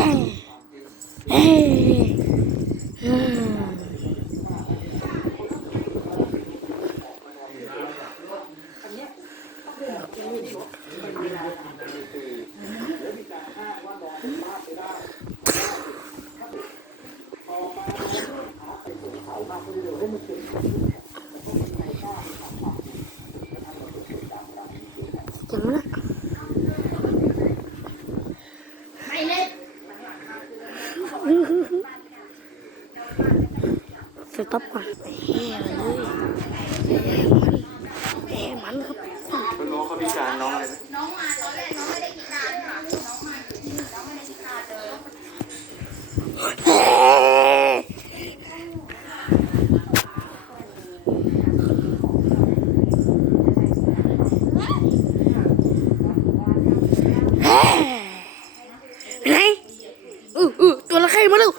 เอ้ยเอ้ย จังนะ ไม่เล่น สต็อปก่อนแห่มันเลยแห่มันแห่มันครับไม่รู้เขาพิการน้องอะไรนะ น้องมาตอนแรกน้องไม่ได้พิการค่ะ น้องมาอยู่ที่น้องไม่ได้พิการเลย ไหนอืออือตัวละไข่ มาแล้ว